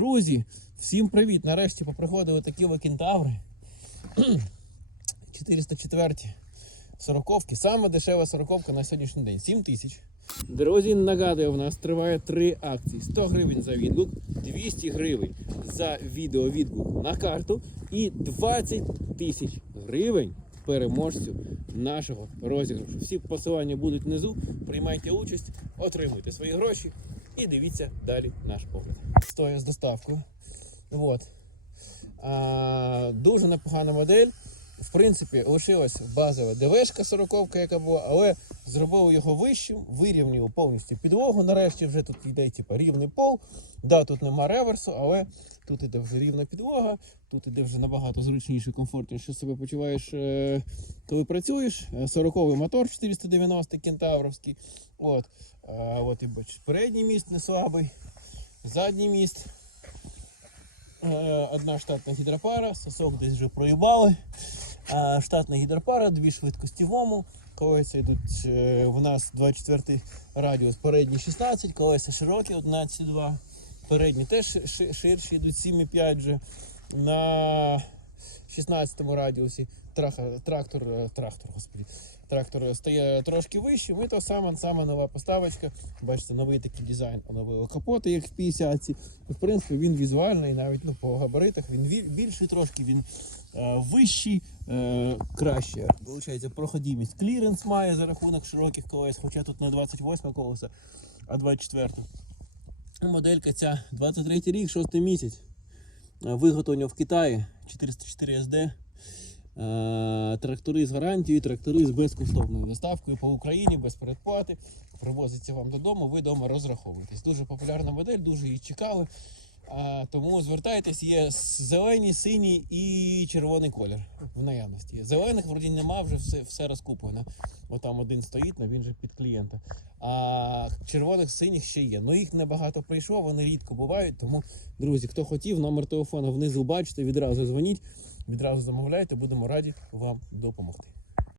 Друзі, всім привіт! Нарешті поприходили такі кентаври. 404 сороковки. Саме дешева сороковка на сьогоднішній день 7 тисяч. Друзі, нагадую, в нас триває три акції: 100 гривень за відгук, 200 гривень за відеовідгук на карту і 20 тисяч гривень переможцю нашого розіграшу. Всі посилання будуть внизу. Приймайте участь, отримуйте свої гроші і дивіться далі наш погляд. Стою з доставкою. От. А, дуже непогана модель. В принципі, лишилась базова ДВшка 40 яка була, але зробили його вищим, вирівнював повністю підлогу. Нарешті вже тут йде типу, рівний пол. Да, тут нема реверсу, але тут іде вже рівна підлога, тут іде вже набагато зручніше, комфортніше себе почуваєш, е, коли працюєш. 40-й мотор 490 кентавровський. От. А, от і бачиш, передній міст не слабий, задній міст. Е, Одна штатна гідропара, сосок десь вже проїбали. Штатна гідропара, дві швидкості ВОМу. Колеса йдуть е, в нас 24 радіус, передні 16, колеса широкі 11,2. Передні теж ши- ши- ширші йдуть 7,5 вже. На 16 радіусі траха- трактор, е, трактор, господи, трактор стає трошки вищим. І то саме, саме нова поставочка. Бачите, новий такий дизайн, новий капоти, як в 50 ці В принципі, він візуальний, навіть ну, по габаритах він більший трошки, він е, вищий, е, краще. Получається, проходимість. Кліренс має за рахунок широких колес, хоча тут не 28 колеса, а 24. Моделька ця 23 рік, 6 місяць. Е, Виготовлення в Китаї 404 SD. Е, Трактори з гарантією, трактори з безкоштовною доставкою по Україні без передплати. Привозиться вам додому, ви вдома розраховуєтесь. Дуже популярна модель, дуже її чекали. Тому звертайтесь, є с- зелений, синій і червоний колір в наявності. Зелених вроді нема, вже все, все розкуплено. Отам один стоїть, але він же під клієнта. А червоних синіх ще є. Ну їх небагато прийшло, вони рідко бувають. Тому, друзі, хто хотів, номер телефону внизу бачите, відразу дзвоніть, відразу замовляйте, будемо раді вам допомогти.